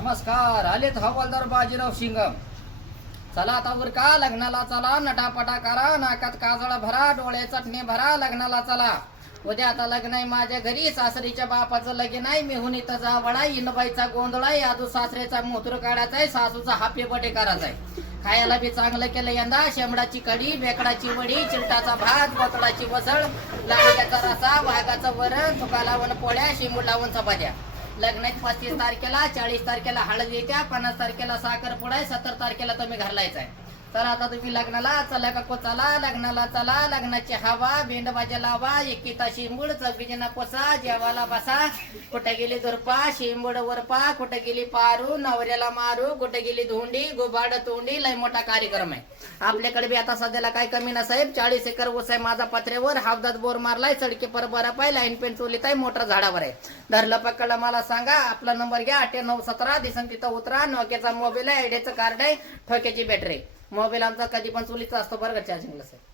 नमस्कार. आलेत हवालदार बाजीराव शिंगम. चला आता वर का लग्नाला चला, नटापटा करा, नाकात काजळ भरा, डोळे चटणे भरा, लग्नाला चला. उद्या आता लग्न आहे माझ्या घरी, सासरीच्या बापाचं लगीन आहे, मेहून इथं जावळा, इनबाईचा गोंधळ आहे, आजू सासऱ्याचा मोत्र काढायचा सासूचा हापे बटे करायचा आहे. खायला बी चांगलं केलं यंदा, शेंबडाची कढी, बेकडाची वडी, चिलटाचा भात, बोतडाची वसळ, लांडग्याचा रसा, वाघाचं वरण, तुका लावून पोळ्या, शिंबूड लावून चपात्या. लग्न 35 तारखेला, 40 तारखेला हळद येत्या, 50 तारखेला साखरपुडा आहे, 70 तारखेला तुम्ही घरलायचा आहे. तर आता तुम्ही लग्नाला चला का चला, लग्नाला चला, लग्नाची हवा, बेंडबाजा लावा, एकिता शिंबूड, चौकीजना पोसा, जेवाला बसा. कुठे गेली दुरपा, शिंबूड वरपा, कुठे गेली पारू, नवऱ्याला मारू, कुठे गेली धोंडी, गोबाड तोंडी, लय मोठा कार्यक्रम आहे आपल्याकडे बी. आता सध्याला काय कमी ना साहेब, 40 एकर ऊस आहे माझा पत्र्यावर, हावदात बोर मारलाय, चडके पर बरं पाय, लाईन पेन चोलीत आहे, मोटर झाडावर आहे. धरलं पकडलं मला सांगा, आपला नंबर घ्या 9817, दिसन तिथं उतरा. नोकियाचा मोबाईल आहे, आयडियाचं कार्ड आहे, ठोक्याची बॅटरी. मोबाईल आमचा कधी पण चोलीचा असतो बरं का चार्जिंगला साहेब.